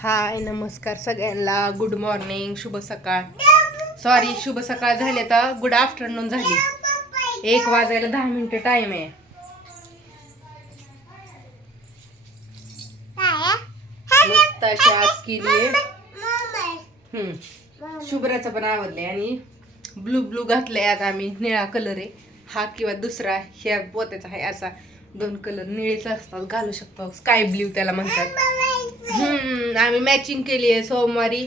हाय नमस्कार सगळ्यांना. Good morning शुभ सकाळ. सॉरी शुभ सकाळ झाले तर गुड आफ्टरनून झाली. एक वाजायला दहा मिनटं टाइम आहे. मस्त अशी आज केली शुभ्राचं पण आवडलंय आणि ब्लू ब्लू घातलंय आज आम्ही. निळा कलर आहे. हा किंवा दुसरा ह्या पोत्याचा आहे असा. दोन कलर निळेच असतात. घालू शकतो. स्काय ब्ल्यू त्याला म्हणतात. हम्म आम्ही मॅचिंग केली आहे सोमवारी.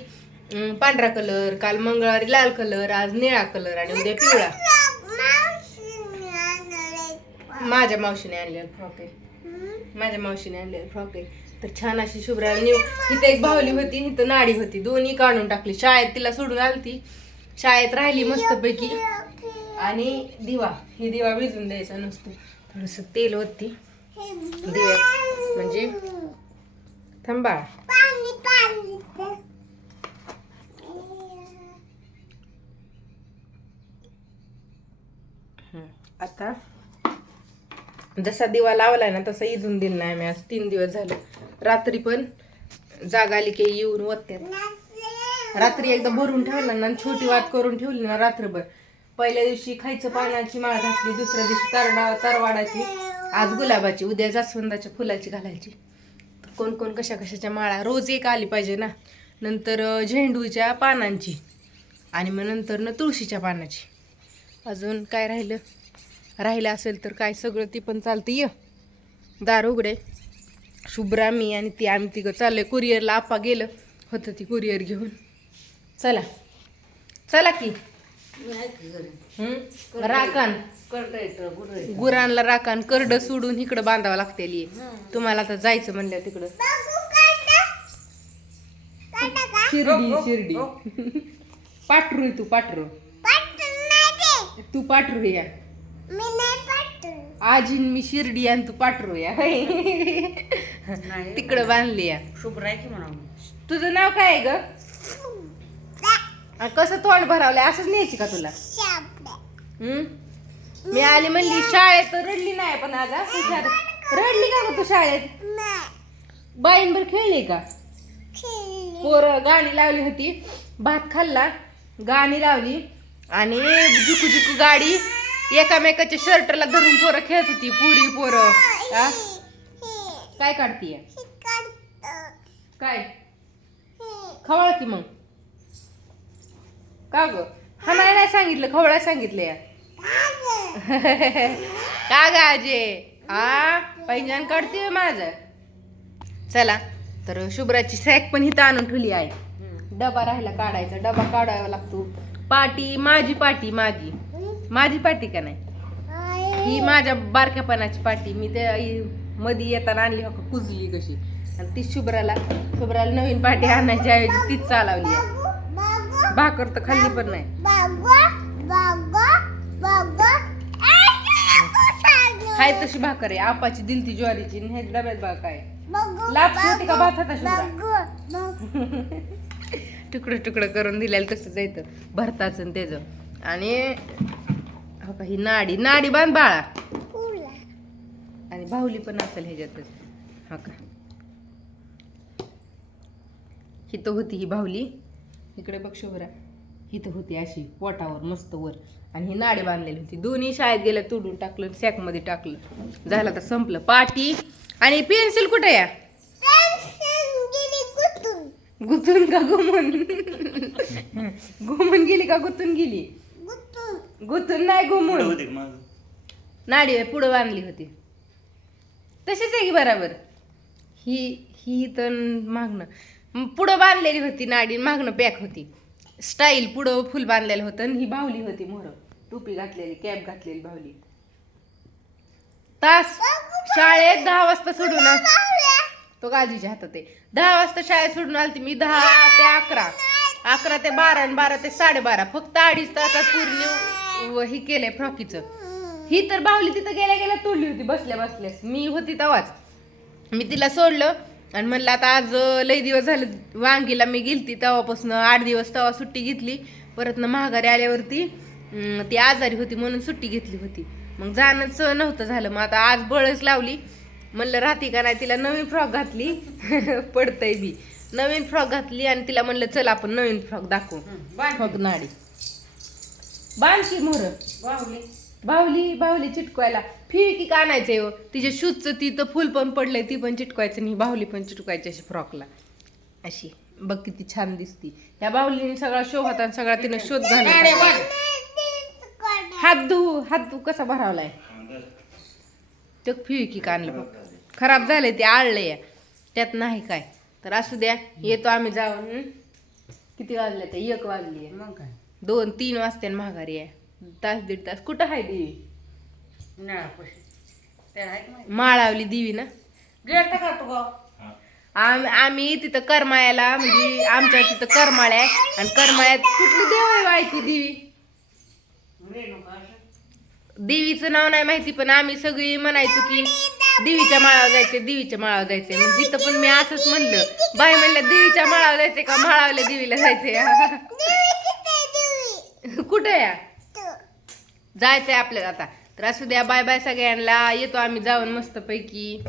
अं, पांढरा कलर काल मंगळवारी लाल कलर आज निळा कलर आणि उद्या पिवळा. माझ्या मावशीने आणलेला फ्रॉक आहे. माझ्या मावशीने आणलेला फ्रॉक आहे. तर छान अशी शुभ्राला न्यू इथं एक भावली होती इथं नाडी होती. दोन्ही काढून टाकली. शाळेत तिला सोडून आलती. शाळेत राहिली मस्तपैकी. आणि दिवा. हे दिवा भिजून द्यायचा नसतो. थोडस तेल होती दिवा थांबा. आता जसा दिवा लावलाय ना तसा इजून दिला नाही आम्ही आज तीन दिवस झाले. रात्री पण जाग आली की येऊन वत्यात रात्री एकदा भरून ठेवला ना आणि छोटी वाट करून ठेवली ना रात्रभर. पहिल्या दिवशी खायचं पानाची माळ घातली दुसऱ्या दिवशी तरडा तरवाडाची. आज गुलाबाची उद्या जास्वंदाच्या फुलाची घालायची. कोण कोण कशा कशाच्या माळा रोज एक आली पाहिजे ना. नंतर झेंडूच्या पानांची आणि मग नंतर न तुळशीच्या पानाची. अजून काय राहिलं? राहिलं असेल तर काय सगळं ती पण चालतं ये. दार उघडे. शुभ्रा मी आणि ती आम्ही तिघं चाललोय. कुरिअरला आपा गेलं. होतं ती कुरिअर घेऊन. चला. चला की. राखण. गुरांना राखण करड सोडून इकडं बांधावं लागते तुम्हाला आता जायचं म्हणलं तिकडं. शिर्डी शिर्डी. आहे तू पाटरू तू पाटरू या. आजीन मी शिर्डी आणि तू पाटरू या. तिकडं बांधली या. शुभ्राय की म्हणा तुझं नाव काय आहे ग? आणि कसं तोंड भरावलंय? असंच न्यायची का तुला? हम्म? मी आली म्हणली शाळेत तर रडली नाही पण आज हुशार. रडली का ग तू शाळेत? बाईंबर खेळली का? पोर गाणी लावली होती. भात खाल्ला गाणी लावली आणि जुकू जुकू गाडी एकामेकाच्या शर्टला धरून पोरं खेळत होती. पुरी पोरं. हा? काय काढतीय? काय? खवळ की मग. का ग? हा मला नाही सांगितलं खवळा सांगितलं या का ग आजे? आ पैंजण काढते माझ. चला तर शुभ्राची सॅक पण इथं आणून ठेवली आहे. डबा राहिला काढायचा डबा काढावा लागतो. पाटी माझी पाटी माझी. माझी पाटी का नाही? ही माझ्या बारक्यापणाची पाटी. मी त्या मधी मध्ये येताना आणली हो कुजली कशी. आणि ती शुभ्राला शुभ्राला नवीन पाटी आणायच्या ऐवजी तीच चालवली आहे. भाकर तर खाल्ली पण नाही. हाय तशी भाकर आहे. आपाची दिलती ज्वारीची आणि ह्या डब्यात बघा काय. लापशी होती का भात होता तुकडं तुकडं करून दिलेलं तसं जायचं भरताचं आणि त्याचं. आणि हो का ही नाडी. नाडी बांध बाळा. आणि बाहुली पण असेल ह्याच्यातच. हा का. हिथं होती ही बाहुली. इकडे बघ शोभरा. हिथं होती अशी पोटावर मस्त वर. आणि ही नाडी बांधलेली होती. दोन्ही शाळेत गेल्या तोडून टाकलं सॅकमध्ये टाकलं. झालं तर संपलं. पाटी आणि पेन्सिल कुठे या? गुतून का गुमून गुमून गेली का गुतून गेली? गुतून नाही गुमून नाडी पुढं बांधली होती. तशीच आहे की बराबर? ही ही तर मागणं. पुढं बांधलेली होती नाडी मागणं पॅक होती. स्टाईल पुढं फुल बांधलेलं होतं आणि ही बाहुली होती मोर. टोपी घातलेली कॅप घातलेली बाहुली. तास शाळेत दहा वाजता सोडून आ- तो गाजीच्या हातात आहे. दहा वाजता शाळेत सोडून आलती मी दहा ते अकरा. अकरा ते बारा आणि बारा ते साडेबारा. फक्त अडीच तासात पूर्ण व- हे केलंय फ्रॉकीचं. ही तर बाहुली तिथं गेल्या गेल्या तोडली होती बसल्या बसल्यास. मी होती तवाच. मी तिला सोडलं. आणि म्हणलं आता आज लई दिवस झाले वांगीला मी गेलती तेव्हापासून आठ दिवस तेव्हा सुट्टी घेतली. परत ना महागारी आल्यावरती ती आजारी होती म्हणून सुट्टी घेतली होती. मग जाणंच नव्हतं झालं. मग आता आज बळच लावली. म्हणलं राहते का नाही? तिला नवीन फ्रॉक घातली. पडतंय बी. नवीन फ्रॉक घातली आणि तिला म्हणलं चल आपण नवीन फ्रॉक दाखवू. फ्रॉक नाडी. बांधशी मोर बावली बावली चिटकवायला. फी की का आणायचंय हो तिच्या शूजचं ती तर फुल पण पडलंय ती पण चिटकवायचं नाही बाहुली पण चिटकवायची अशी फ्रॉकला. अशी. बघ किती छान दिसती. त्या बाहुलीने सगळा शो होता आणि सगळा तिनं शोध घालला हात धु हात धु कसा भरावलाय. ते फी की आणलं बघ. खराब झालंय ते आळलंय. त्यात नाही काय. तर असू द्या येतो आम्ही जाऊन. हं? किती वाजले ते एक वाजली. मग काय? दोन तीन वाजते महागारी आहे. तास दीड तास. कुठं आहे देवी नळापाशी त्याला आहे का माहिती? माळावली देवी ना? गेट का तो गं? आम आम्ही तिथं करमाळ्याला म्हणजे आमच्या तिथं करमाळ्या आहे. आणि करमाळ्यात कुठली देव आहे बाई ती देवी? रेणुका असं. देवीचं नाव नाही माहिती पण आम्ही सगळी म्हणायचो की देवीच्या माळावर जायचे देवीच्या माळावर जायचे मग तिथं पण मी असंच म्हणलं. बाई म्हणलं देवीच्या माळावर जायचे का? माळावल्या देवीला जायचे कुठे या? जायचंय आपल्याला आता. तर असू द्या बाय बाय सगळ्यांना. येतो आम्ही जाऊन मस्तपैकी.